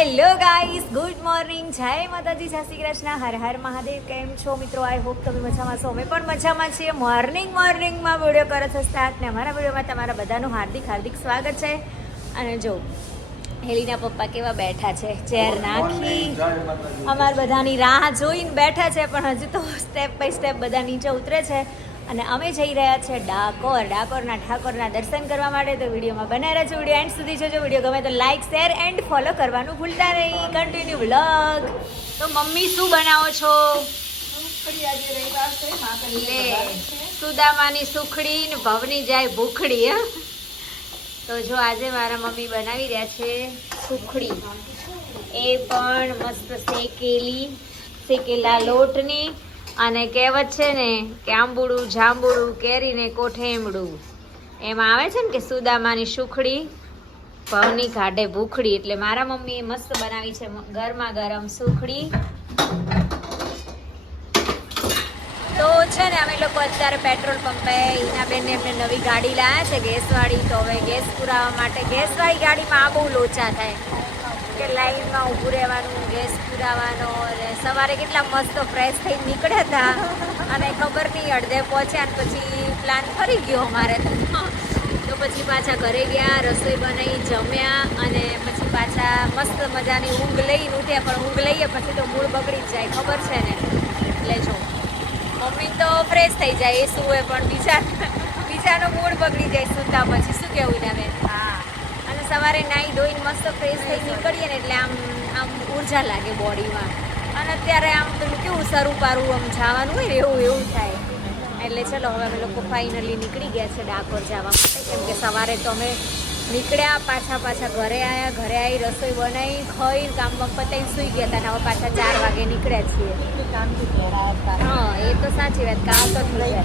Hello guys, good morning, જય માતાજી, જય શ્રી કૃષ્ણ, હર હર મહાદેવ. કેમ છો મિત્રો? આઈ હોપ તમે મજામાં છો. અમે પણ મજામાં છીએ. મોર્નિંગમાં વિડીયો કરે છે સ્ટાર્ટ ને અમારા વિડીયોમાં તમારા બધાનું હાર્દિક સ્વાગત છે. અને જો હેલીના પપ્પા કેવા બેઠા છે, ચેર નાખી અમારા બધાની રાહ જોઈને બેઠા છે, પણ હજુ તો સ્ટેપ બાય સ્ટેપ બધા નીચે ઉતરે છે. અને અમે જઈ રહ્યા છીએ ડાકોરના ઠાકોરના દર્શન કરવા માટે. તો વિડીયોમાં બનાવી રહેજો, વિડીયો એન્ડ સુધી જોજો. વિડીયો ગમે તો લાઇક, શેર એન્ડ ફોલો કરવાનું ભૂલતા નહીં. Continue vlog. તો મમ્મી શું બનાવો છો? લે, સુદામાની સુખડી ને ભવની જાય ભૂખડી. તો જો આજે મારા મમ્મી બનાવી રહ્યા છે સુખડી, એ પણ મસ્ત શેકેલા લોટની. અને કહેવત છે ને કે આંબુડું જાંબુડું કેરીને કોઠેમડું, એમાં આવે છે ને કે સુદામાની સુખડી ભવની કાઢે ભૂખડી. એટલે મારા મમ્મીએ મસ્ત બનાવી છે ગરમા ગરમ સુખડી. તો છે ને અમે લોકો અત્યારે પેટ્રોલ પંપે હિનાબેનને એમને નવી ગાડી લાવ્યા છે ગેસવાળી. તો હવે ગેસ પુરાવા માટે ગેસવાળી ગાડીમાં આ બહુ લોચા થાય કે લાઈનમાં ઊભું રહેવાનું, ગેસ પુરાવાનો. અને સવારે કેટલા મસ્ત ફ્રેશ થઈ નીકળ્યા હતા અને ખબર નહીં અડધે પહોંચ્યા ને પછી પ્લાન ફરી ગયો અમારે. તો પછી પાછા ઘરે ગયા, રસોઈ બનાવી, જમ્યા અને પછી પાછા મસ્ત મજાની ઊંઘ લઈને ઉઠ્યા. પણ ઊંઘ લઈએ પછી તો મૂડ બગડી જ જાય, ખબર છે ને. એટલે જો મમ્મી તો ફ્રેશ થઈ જાય, એ સુવે, પણ બીજાનો મૂડ બગડી જાય સૂતા પછી. શું કહેવું ને? હા. અને સવારે નાહી ધોઈને મસ્ત ફ્રેશ થઈ નીકળીએ ને એટલે આમ ઉર્જા લાગે બોડીમાં. અને અત્યારે આમ પેલું કેવું સરું પારું આમ જવાનું હોય ને એવું થાય. એટલે ચલો હવે અમે લોકો ફાઇનલી નીકળી ગયા છે ડાકોર જવા માટે. કેમ કે સવારે તો અમે નીકળ્યા, પાછા ઘરે આવ્યા, ઘરે આવી રસોઈ બનાવી, ખાઈ કામ પતાવીને સૂઈ ગયા હતા. હવે પાછા 4 વાગે નીકળ્યા છીએ. હા, એ તો સાચી વાત, કામ તો થઈ જાય.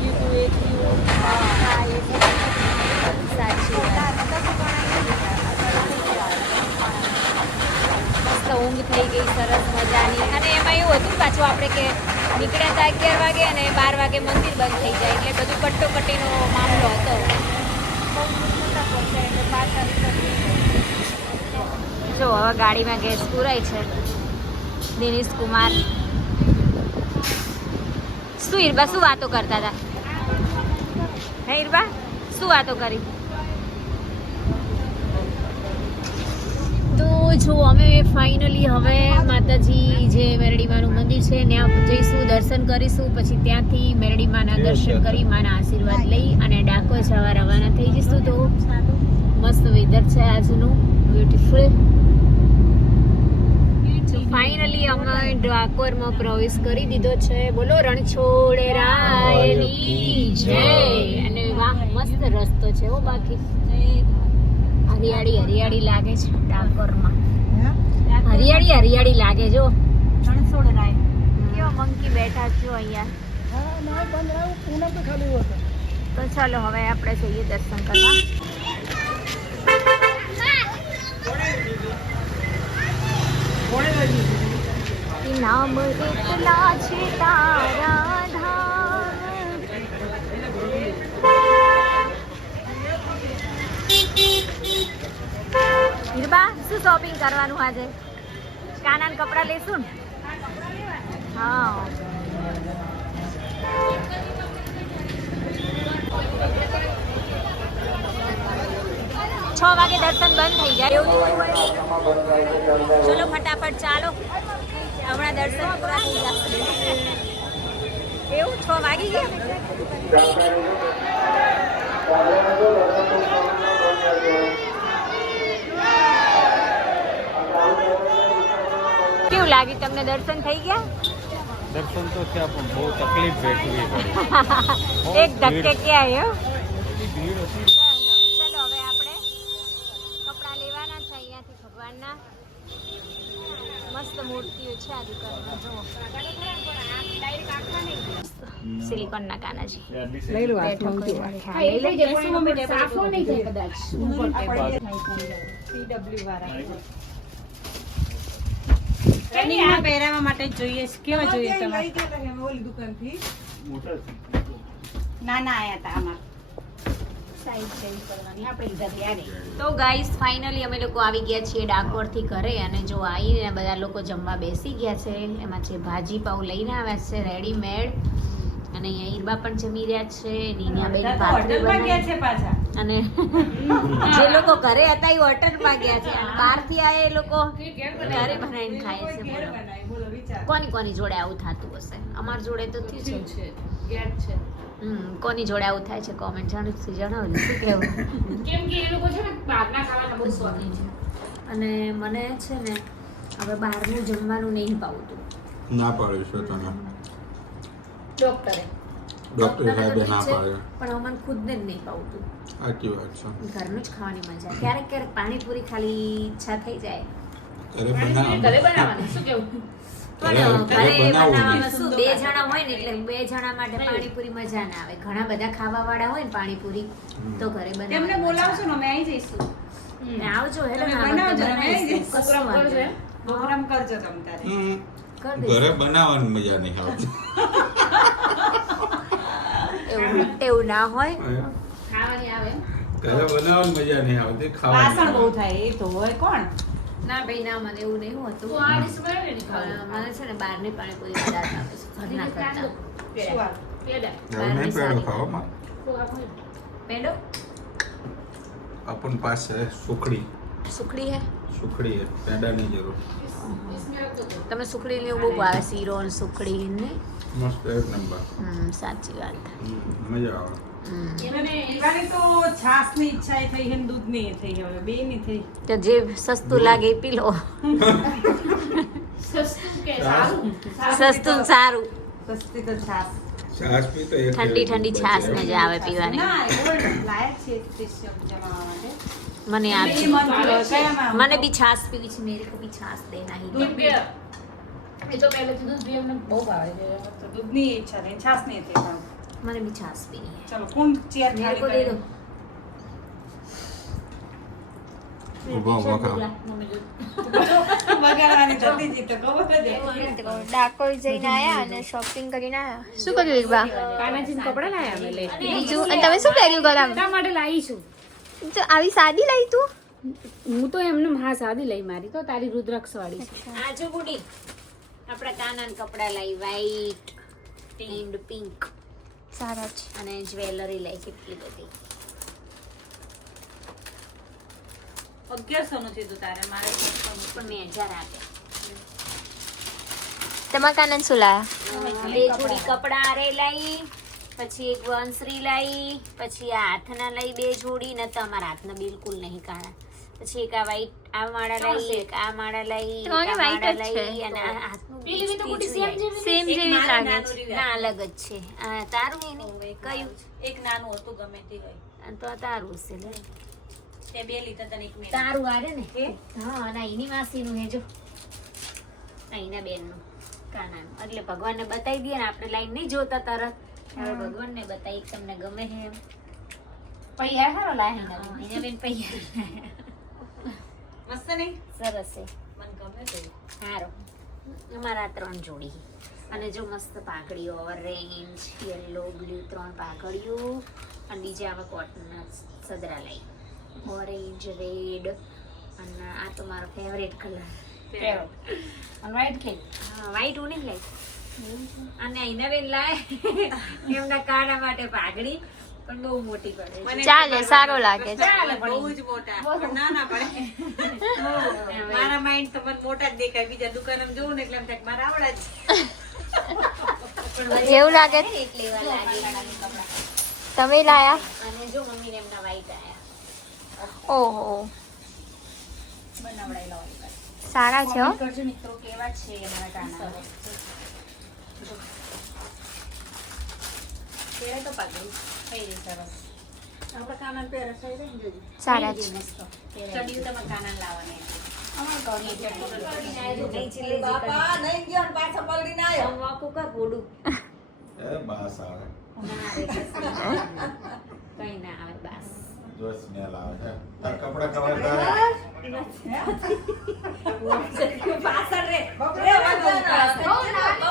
સાચી વાત. મસ્ત ઊંઘ થઈ ગઈ સરસ મજાની. અને એમાં એવું હતું પાછું આપણે કે નીકળ્યા હતા 11 વાગે અને 12 વાગે મંદિર બંધ થઈ જાય, એટલે બધું કટ્ટોકટીનો મામલો હતો. જો હવે ગાડીમાં ગેસ પુરાય છે. દિનેશ કુમાર શું ઈરબા શું વાતો કરતા હતા? હે ઈરબા, શું વાતો કરી? તો જો અમે ફાઇનલી હવે માતાજી જે મેરડીમાનું મંદિર છે ત્યાં જઈશું, દર્શન કરીશું. પછી ત્યાંથી મેરડીમાના દર્શન કરી, માના આશીર્વાદ લઈ અને ડાકોર જવા રવાના થઈ જઈશું. તો મસ્ત વેધર છે આજનું, બ્યુટીફુલ. ફાઇનલી અમે ડાકોરમાં પ્રવેશ કરી દીધો છે. બોલો રણછોડરાયની જય. અને વાહ, મસ્ત રસ્તો છે હો. બાકી હરિયાળી લાગે છે ડાકોરમાં. હરિયાળી લાગે. જો રણછોડરાય કેવા મંકી બેઠા છો અહીંયા. તો ચાલો હવે આપણે જઈએ દર્શન કરવા. નામ એટલા છે તારા ધામ. હીરબા, શું શોપિંગ કરવાનું આજે? કાનાના કપડાં લેશું ને? હા. છ વાગે દર્શન બંધ થઈ જાય. ચલો ફટાફટ ચાલો, હમણાં દર્શન પૂરા થઈ જશે. એવું 6 વાગી ગયા. કેવું લાગ્યું તમને? દર્શન થઈ ગયા? દર્શન તો થયા પણ બહુ તકલીફ વેઠવી પડી. એક ધક્કે ક્યાં આવ્યો. ભીડ હતી. ચલો હવે આપણે કપડાં લેવાના છે અહીંયાથી ભગવાનના. મસ્ત મૂર્તિઓ છે આ દુકાનમાં. જો સિલિકોનના કાનાજી લઈ લો. રનિંગમાં પહેરાવા માટે જોઈએ. કેવા જોઈએ તમારે? ના આયા હતા આમાં. તો ગાઈસ ફાઇનલી અમે લોકો આવી ગયા છીએ ડાકોરથી ઘરે અને જો આવીને બધા લોકો જમવા બેસી ગયા છે. એમાં છે ભાજી પાઉં લઈને આવ્યા છે રેડીમેડ અને અહીંયા ઈરબા પણ જમી રહ્યા છે. નીનાબેન ભાખરી બનાવી છે પાછા. અને જે લોકો ઘરે હતા એ હોટલમાં ગયા છે અને બહારથી આયા એ લોકો ઘરે બનાવીને ખાય છે. બોલો બોલો વિચાર. કોની કોની જોડે આવું થતું હશે? અમાર જોડે તો થયું છે. કોની જોડે આવું થાય છે કોમેન્ટ જણાવજો શું કેવું. કેમ કે એ લોકો છે ને બહારના ખાવાના બહુ શોખીન છે. અને મને છે ને હવે બહારનું જમવાનું નહીં ભાવતું. ના પાડ્યું છે તમે ડોક્ટરે ડોક્ટર સાહેબે ના છે, પાડ્યું. પણ હવે મને ખુદને જ નહીં ભાવતું. સાચી વાત છે. ઘરનું જ ખાવાની મજા. ક્યારેક ક્યારેક પાણીપુરી ખાલી ઈચ્છા થઈ જાય. ઘરે ઘરે બનાવવાની શું કેવું? પણ ઘરે બનાવવું બનાવવામાં શું 2 જણા હોય ને એટલે 2 જણા માટે પાણીપુરી મજા ના આવે. ઘણા બધા ખાવા વાળા હોય ને પાણીપુરી તો ઘરે તેમને બનાવવાની બોલાવશો ને અમે આવી જઈશું. ને આવજો હેલો તમે ના બનાવજો, અમે બનાવીશ. આવી જઈશું. કશું વાંધો નહીં. પ્રોગ્રામ કરજો તમ તારે. કરી દઈશ. ઘરે બનાવવાની મજા નહીં આવતી. એવું ના હોય. ખાવાની આવે એમ? ઘરે બનાવવાની મજા નહીં આવતી, વાસણ ખાવાની. બહુ થાય એ તો હોય કોણ. ના ભાઈ ના મને એવું નહીં હોતું. તું આ ડીશ બનાવે ને ખાવાનું. મને છે ને બહારની પાણીપુરી વધારે ભાવે છે ઘરના કરતા. શું વાત? પેડા. હવે નહીં પેડો ખાવામાં. પેંડો આપણ પાસે સુખડી સુખડી હે સુખડી હે, પેડાની જરૂર. તમે સુખડી ને એવું બહુ ભાવે શીરો ને સુખડી ને મસ્ત એક નંબર. સાચી વાત. મજા આવે. પીવાની તો છાશની ઈચ્છા એ થઈ છે ને દૂધની એ થઈ હવે બેયની થઈ. તો જે સસ્તું લાગે એ પી લો. સસ્તું કે સારું? સસ્તું ને સારું. સસ્તી તો છાશ. છાશ પી તો એક ઠંડી ઠંડી છાશ મજા આવે પીવાની. ના ઓલ્ડ લાયક છે સ્પેશિયલ જમાવા માટે. મને એ આપજો. મન કયામાં મને બી છાશ પીવી છે. મેરે કો બી છાશ દેના હી. દૂધ પીએ. એ તો પહેલેથી દૂધ પીએ મને બહુ ભાવે છે. તો દૂધની ઈચ્છા થઈ છાશની થઈ પણ. મને બી છાશ પીવી है. ચલો કોણ ચેર मेरे को दे दो. ઊભો ઊભો ખાઓ. બગાડવાની જતી જી તો ખબર જ હતી. ડાકોર જઈને આયા અને શોપિંગ કરીને આયા. શું કર્યું એકબા? કાનાજીને કપડાં લાયા અમે લે. બીજું અને તમે શું પહેર્યું ગળામાં? તારા માટે લાવી છું. તો આવી સાદી લાવી તું? હું તો એમને હા સાદી લઈ મારી તો તારી રુદ્રાક્ષ વાળી છે. આજો બુડી આપણા કાનાના કપડા લાવી વ્હાઈટ એન્ડ પિંક સારા છે. અને જ્વેલરી લઈ કેટલી બધી. 1100 નું થયું તારે મારે 1100 નું. પણ મેં 1000 આપ્યા. તમારા કાનન શું લાયા? 2 જોડી કપડા રે લઈ, પછી એક વંસરી લઈ, પછી આ હાથના લઈ 2 જોડી ને તમારા હાથના બિલકુલ નહીં કાળા. પછી એક આ વ્હાઈટ આ માળા લઈ, એક આ માળા લઈ, એક ત્રણેય આ white માળા જ છે. લઈ અને આ હાથનું પેલી બી તો મોટી બીજું સેમ લઈ. સેમ એક જેવી જ મારું લાગે છે. નાનું ના અલગ જ છે. આ તારું એને કયું એક નાનું હતું ગમે તે હોય. આ તો આ તારું છે લે. તે બે લીધા તને એક મેં. તારું આરે ને હા અને એની માસીનું હે જો અહીંના બેનનું કાનાનું. એટલે ભગવાનને બતાવી દઈએ ને આપણે લાઈન નહીં જોતા તરત. હવે ભગવાનને બતાવી તમને ગમે છે એમ. પૈયા સારો લાય એના બેન પૈયા મસ્ત નહીં? સરસ છે. મને ગમે છે. સારો. અમારા 3 જોડી અને જો મસ્ત પાઘડીઓ ઓરેન્જ યલો બ્લુ 3 પાઘડીઓ અને બીજા આવા કોટનના સદરા લઈ ઓરેન્જ રેડ અને આ તો મારો ફેવરેટ કલર. પહેરો. અને white કે હા વ્હાઈટ હું નહીં લઈ. અને અહીંના બેન લાય એમના કાના માટે પાઘડી પણ બહુ મોટી પડે છે. ચાલે, સારો લાગે છે. બહુ જ મોટા પણ નાના પડે. મારા માઇન્ડ તો મને મોટા જ દેખાય. બીજા દુકાનમાં જોઉં ને એટલે એમ થાય કે મારા આવડા જ. જેવું લાગે છે. એટલે એવા લાગે તમે લાયા? અને જો મમ્મીને એમના વ્હાઈટ આયા ઓહો, બનાવડાયેલા હોય. સારા છે હો. કરજો મિત્રો કેવા છે અમારા કાના. પહેરે તો પાઘડી થઈ રહી સરસ. આપણા કાના પહેરે થઈ રહી ને જોજો. સારા છે. મસ્ત. ચડિયું તમારે કાના લાવવાના. અમાર ઘરની ચડિયું બાપા નહીં ગયો પાછો પલડીને આવ્યો. વાકું કર બોડું. એ બાસ આવે. ના રે કઈ ના આવે બસ. જો સ્મેલ આવે છે. તાર કપડા ખવાય તારે. પાછળ રે. બહુ નાની